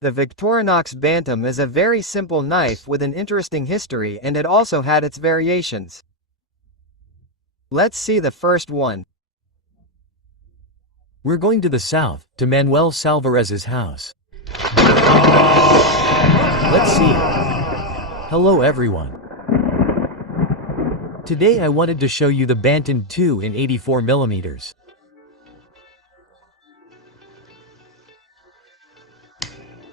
The Victorinox Bantam is a very simple knife with an interesting history, and it also had its variations. Let's see the first one. We're going to the south, to Manuel Salvarez's house. Let's see. Hello everyone. Today I wanted to show you the Bantam 2 in 84mm.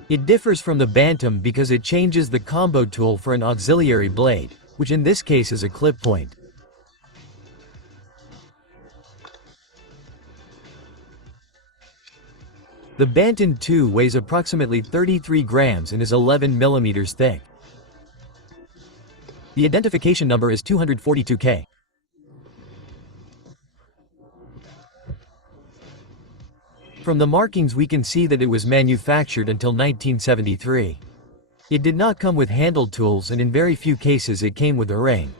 It differs from the Bantam because it changes the combo tool for an auxiliary blade, which in this case is a clip point. The Bantam 2 weighs approximately 33 grams and is 11 millimeters thick. The identification number is 242K. From the markings we can see that it was manufactured until 1973. It did not come with handle tools, and in very few cases it came with a ring.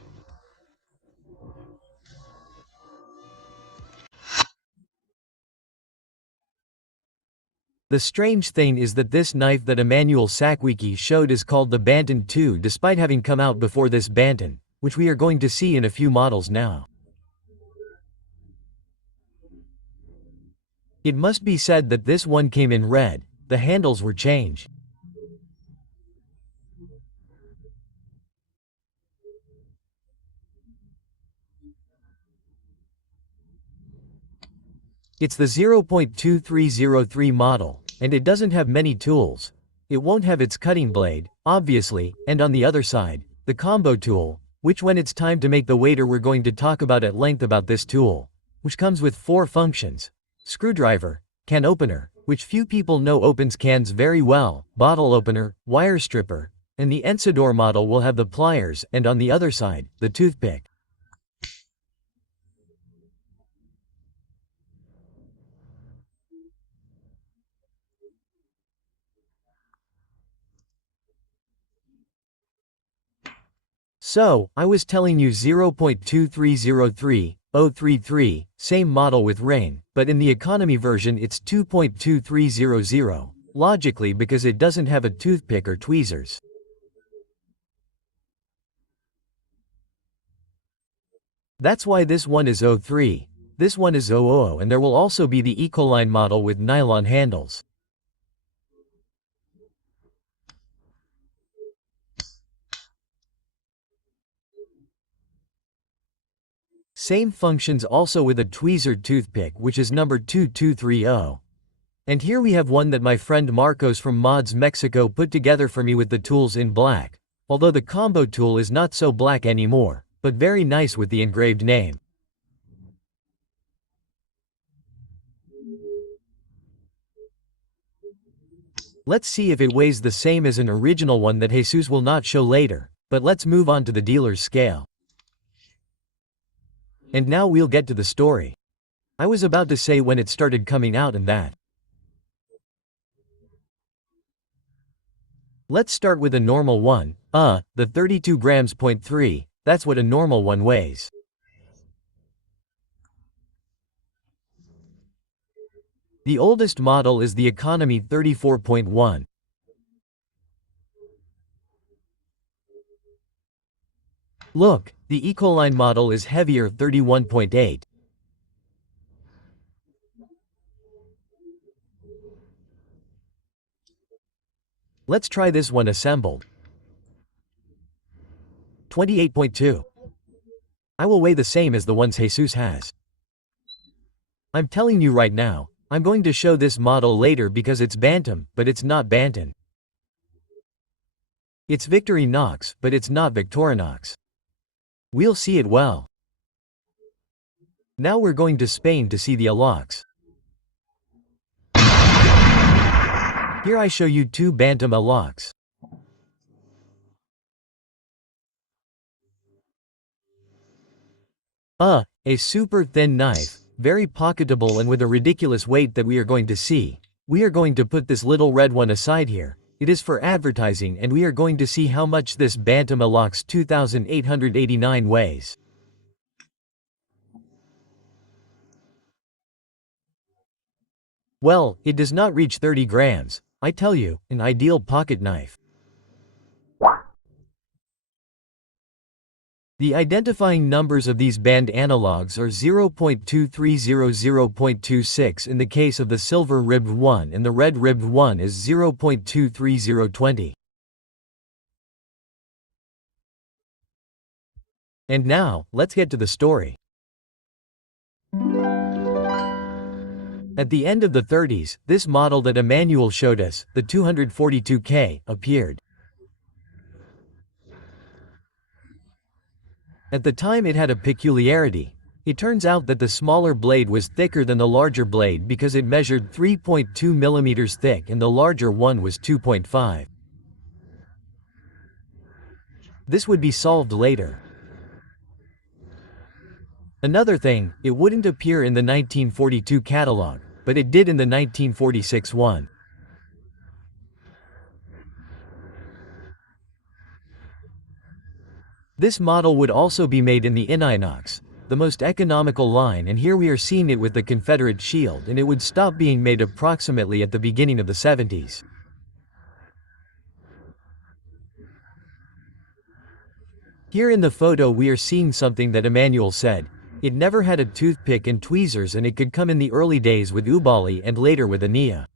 The strange thing is that this knife that Emmanuel Sakwicki showed is called the Bantam 2 despite having come out before this Bantam, which we are going to see in a few models now. It must be said that this one came in red, the handles were changed. It's the 0.2303 model, and it doesn't have many tools. It won't have its cutting blade, obviously, and on the other side, the combo tool, which when it's time to make the waiter we're going to talk about at length about this tool, which comes with 4 functions. Screwdriver, can opener, which few people know opens cans very well, bottle opener, wire stripper, and the Ensador model will have the pliers and on the other side, the toothpick. So, I was telling you 0.2303, 033, same model with ring, but in the economy version it's 2.2300, logically because it doesn't have a toothpick or tweezers. That's why this one is 03, this one is 00, and there will also be the Ecoline model with nylon handles. Same functions also with a tweezer toothpick, which is number 2230. And here we have one that my friend Marcos from Mods Mexico put together for me with the tools in black, although the combo tool is not so black anymore, but very nice with the engraved name. Let's see if it weighs the same as an original one that Jesus will not show later, but let's move on to the dealer's scale. And now we'll get to the story. I was about to say when it started coming out and that. Let's start with a normal one, the 32 grams .3, that's what a normal one weighs. The oldest model is the Economy 34.1. Look, the Ecoline model is heavier 31.8. Let's try this one assembled. 28.2. I will weigh the same as the ones Jesus has. I'm telling you right now, I'm going to show this model later because it's Bantam, but it's not Bantam. It's Victorinox, but it's not Victorinox. We'll see it well. Now we're going to Spain to see the Alox. Here I show you 2 Bantam Alox. A super thin knife, very pocketable and with a ridiculous weight that we are going to see. We are going to put this little red one aside here. It is for advertising, and we are going to see how much this Bantam Alox 2889 weighs. Well, it does not reach 30 grams, I tell you, an ideal pocket knife. The identifying numbers of these band analogs are 0.2300, 0.26 in the case of the silver-ribbed one, and the red-ribbed one is 0.23020. And now, let's get to the story. At the end of the 30s, this model that Emmanuel showed us, the 242K, appeared. At the time it had a peculiarity. It turns out that the smaller blade was thicker than the larger blade because it measured 3.2 mm thick and the larger one was 2.5. This would be solved later. Another thing, it wouldn't appear in the 1942 catalog, but it did in the 1946 one. This model would also be made in the Inox, the most economical line, and here we are seeing it with the Confederate shield, and it would stop being made approximately at the beginning of the 70s. Here in the photo we are seeing something that Emmanuel said. It never had a toothpick and tweezers, and it could come in the early days with Ubali and later with Ania.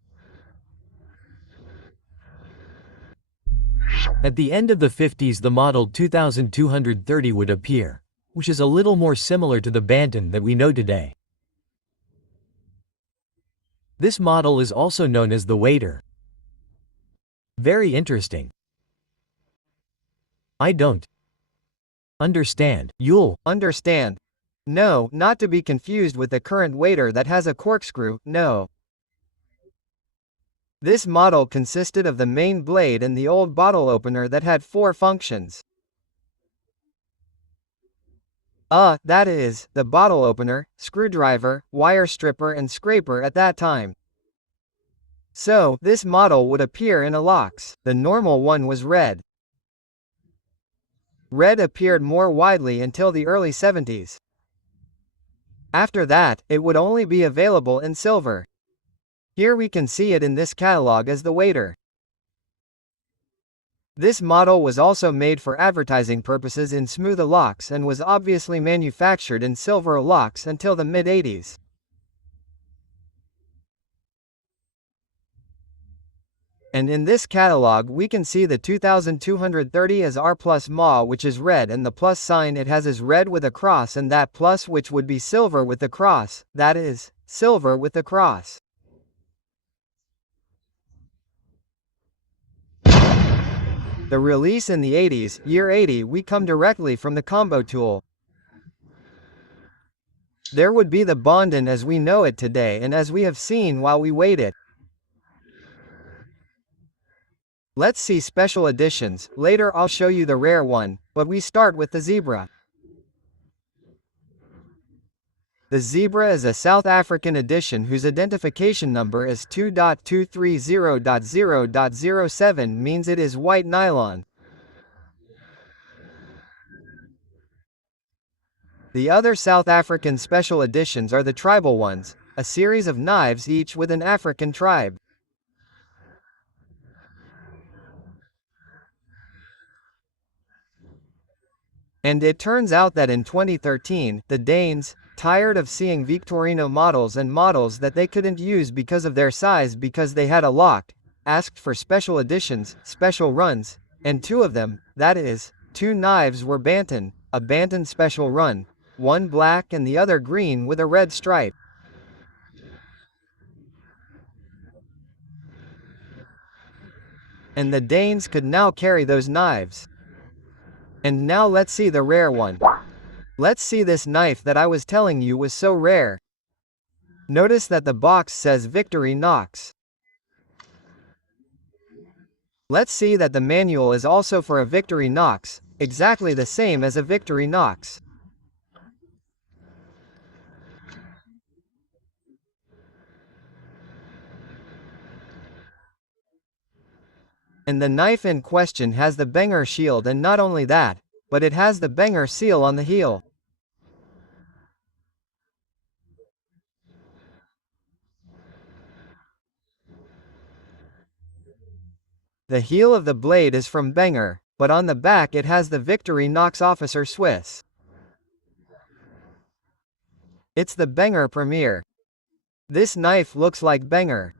At the end of the 50s the model 2230 would appear, which is a little more similar to the Bantam that we know today. This model is also known as the waiter. Very interesting. I don't understand. You'll Understand. No, not to be confused with the current waiter that has a corkscrew, no. This model consisted of the main blade and the old bottle opener that had 4 functions. That is, the bottle opener, screwdriver, wire stripper and scraper at that time. So, this model would appear in Alox. The normal one was red. Red appeared more widely until the early 70s. After that, it would only be available in silver. Here we can see it in this catalog as the waiter. This model was also made for advertising purposes in smooth Alox and was obviously manufactured in silver Alox until the mid-80s. And in this catalog we can see the 2230 as R plus Ma, which is red, and the plus sign it has is red with a cross, and that plus which would be silver with the cross, that is, silver with the cross. The release in the 80s, year 80, we come directly from the combo tool. There would be the Bantam as we know it today and as we have seen while we waited. Let's see special editions, later I'll show you the rare one, but we start with the Zebra. The Zebra is a South African edition whose identification number is 2.230.0.07, means it is white nylon. The other South African special editions are the tribal ones, a series of knives each with an African tribe. And it turns out that in 2013, the Danes, tired of seeing Victorino models and models that they couldn't use because of their size because they had a lock, asked for special editions, special runs, and 2 of them, that is, 2 knives were Bantam, a Bantam special run, one black and the other green with a red stripe. And the Danes could now carry those knives. And now let's see the rare one. Let's see this knife that I was telling you was so rare. Notice that the box says Victorinox. Let's see that the manual is also for a Victorinox, exactly the same as a Victorinox. And the knife in question has the Wenger shield, and not only that, but it has the Wenger seal on the heel. The heel of the blade is from Wenger, but on the back it has the Victorinox Officer Swiss. It's the Wenger Premier. This knife looks like Wenger.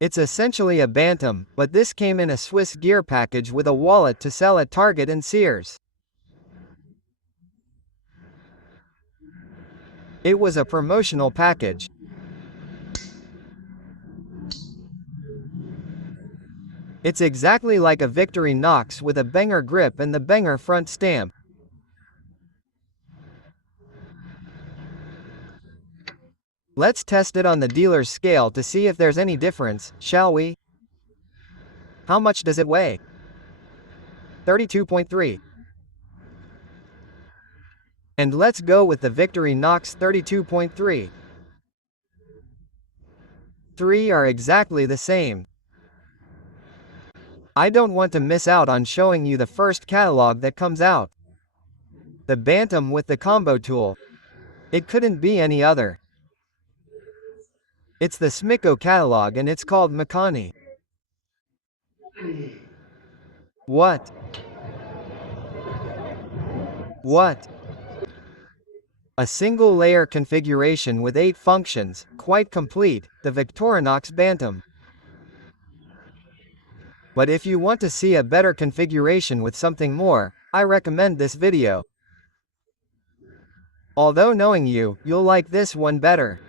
It's essentially a Bantam, but this came in a Swiss gear package with a wallet to sell at Target and Sears. It was a promotional package. It's exactly like a Victorinox with a Wenger grip and the Wenger front stamp. Let's test it on the dealer's scale to see if there's any difference, shall we? How much does it weigh? 32.3. And let's go with the Victorinox 32.3. 3 are exactly the same. I don't want to miss out on showing you the first catalog that comes out. The Bantam with the combo tool. It couldn't be any other. It's the Smiko catalog and it's called Makani. What? What? A single layer configuration with 8 functions, quite complete, the Victorinox Bantam. But if you want to see a better configuration with something more, I recommend this video. Although knowing you, you'll like this one better.